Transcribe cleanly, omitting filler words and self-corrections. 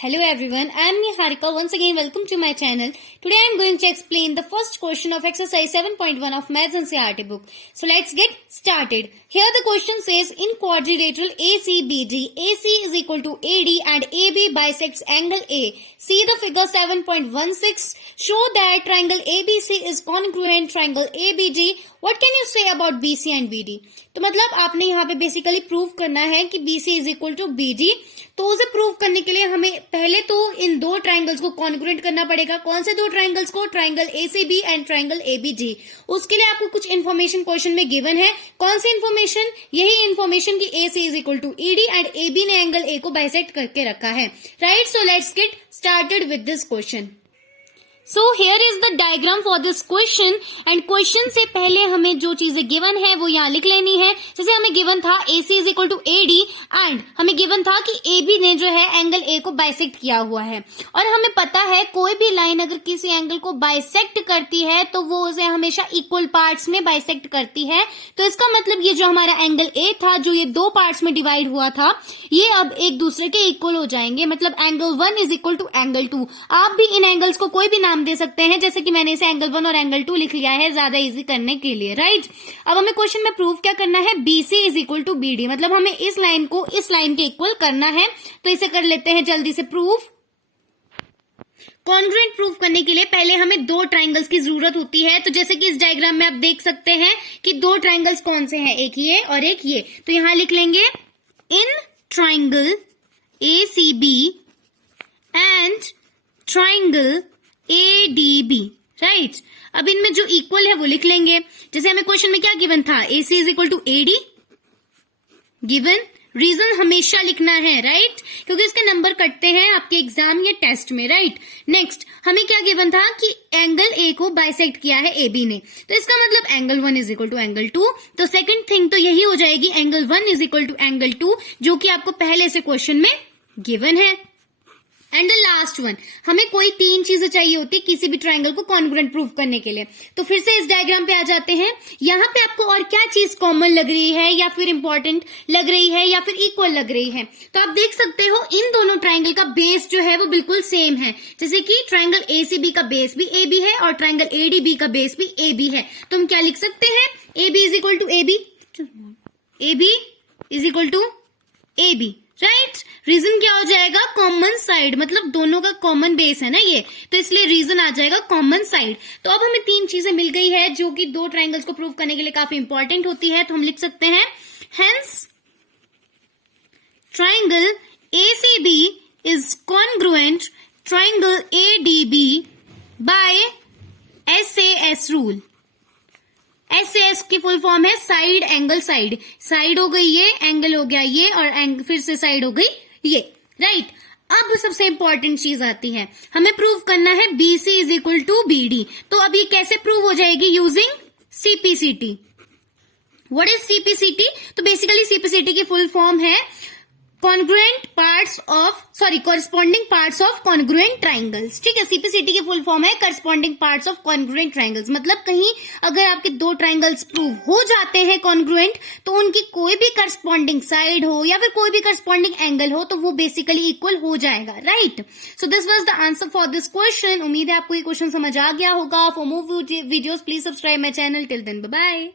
Hello everyone, I am Niharika. Once again, welcome to my channel. Today I am going to explain the first question of exercise 7.1 of Maths NCERT book. So let's get started. Here the question says, in quadrilateral ACBD, AC is equal to AD and AB bisects angle A. See the figure 7.16. Show that triangle ABC is congruent triangle ABD. What can you say about BC and BD? तो मतलब आपने यहाँ पे basically prove करना है कि BC is equal to BD. तो उसे प्रूव करने के लिए हमें पहले तो इन दो ट्राइंगल्स को कॉन्ग्रुएंट करना पड़ेगा. कौन से दो ट्राइंगल्स को? Triangle ACB and triangle ABD. उसके लिए आपको कुछ इन्फॉर्मेशन क्वेश्चन में गिवन है. कौन सी इन्फॉर्मेशन? यही इन्फॉर्मेशन कि AC is equal to ED and AB ने एंगल A को बाइसेक्ट करके रखा है. Right, so let's get started with this question. So here is the diagram for this question and question से पहले हमें जो चीजें गिवन है वो यहाँ लिख लेनी है. जैसे हमें गिवन था AC is equal to AD and हमें गिवन था कि AB ने जो है एंगल A को बाइसेक्ट किया हुआ है. और हमें पता है कोई भी लाइन अगर किसी एंगल को बाइसेक्ट करती है तो वो उसे हमेशा इक्वल पार्ट्स में बाइसेक्ट करती है. तो इसका मतलब ये जो हमारा एंगल A था, जो ये दो पार्ट्स में डिवाइड हुआ था, ये अब एक दूसरे के इक्वल हो जाएंगे. मतलब angle 1 is equal to angle 2. आप भी इन एंगल्स को कोई भी नाम दे सकते हैं, जैसे कि मैंने इसे एंगल 1 और एंगल 2 लिख लिया है ज्यादा इजी करने के लिए. राइट, अब हमें क्वेश्चन में प्रूव क्या करना है? BC is equal to BD. मतलब हमें इस लाइन को इस लाइन के इक्वल करना है. तो इसे कर लेते हैं जल्दी से प्रूव. कॉन्ग्रुएंट प्रूव करने के लिए पहले हमें दो ट्राइंगल्स की जरूरत होती है. तो जैसे कि इस डायग्राम में आप देख सकते हैं कि दो ट्राइंगल्स कौन से हैं, एक ये और एक ये. तो यहां लिख लेंगे in triangle ACB and triangle ADB. Right, अब इनमें जो इक्वल है वो लिख लेंगे. जैसे हमें क्वेश्चन में क्या गिवन था? AC is equal to AD given. Reason हमेशा लिखना है, राइट, क्योंकि इसके नंबर कटते हैं आपके एग्जाम या टेस्ट में. राइट, नेक्स्ट हमें क्या गिवन था कि एंगल A को बाइसेक्ट किया है AB ने. तो इसका मतलब angle 1 is equal to angle 2. तो सेकंड थिंग तो यही हो जाएगी, angle 1 is equal to angle 2, जो कि आपको पहले से क्वेश्चन में गिवन है. एंड द लास्ट वन, हमें कोई तीन चीजें चाहिए होती किसी भी ट्राइंगल को कॉन्ग्रुएंट प्रूव करने के लिए. तो फिर से इस डायग्राम पे आ जाते हैं. यहाँ पे आपको और क्या चीज कॉमन लग रही है या फिर इंपॉर्टेंट लग रही है या फिर इक्वल लग रही है? तो आप देख सकते हो इन दोनों ट्राइंगल का बेस जो है वो बिल्कुल सेम है. जैसे कि ट्राइंगल ACB का बेस भी AB है और ट्राइंगल ADB का बेस भी AB है. तो हम क्या लिख सकते हैं? AB is equal to AB, AB is equal to AB. Right, reason क्या हो जाएगा? Common side. मतलब दोनों का कॉमन बेस है ना ये, तो इसलिए रीजन आ जाएगा कॉमन साइड. तो अब हमें तीन चीजें मिल गई है जो कि दो ट्राइंगल्स को प्रूव करने के लिए काफी इंपॉर्टेंट होती है. तो हम लिख सकते हैं hence triangle ACB is congruent triangle ADB by SAS rule. SAS की फुल फॉर्म है साइड एंगल साइड. साइड हो गई ये, एंगल हो गया ये, और फिर से साइड हो गई ये. राइट, अब सबसे इंपॉर्टेंट चीज आती है, हमें प्रूव करना है BC is equal to BD. तो अब ये कैसे प्रूव हो जाएगी? Using CPCT. What is CPCT? तो बेसिकली CPCT की फुल फॉर्म है corresponding parts of congruent triangles. ठीक है, CPCT की फुल फॉर्म है corresponding parts of congruent triangles. मतलब कहीं अगर आपके दो ट्राइंगल्स प्रूव हो जाते हैं कॉन्ग्रुएंट, तो उनकी कोई भी करस्पॉन्डिंग साइड हो या फिर कोई भी करस्पॉन्डिंग एंगल हो तो वो बेसिकली इक्वल हो जाएगा. Right, so this was the answer for this question. उम्मीद है आपको ये क्वेश्चन समझ आ गया होगा. For more videos please subscribe my channel. Till then bye bye.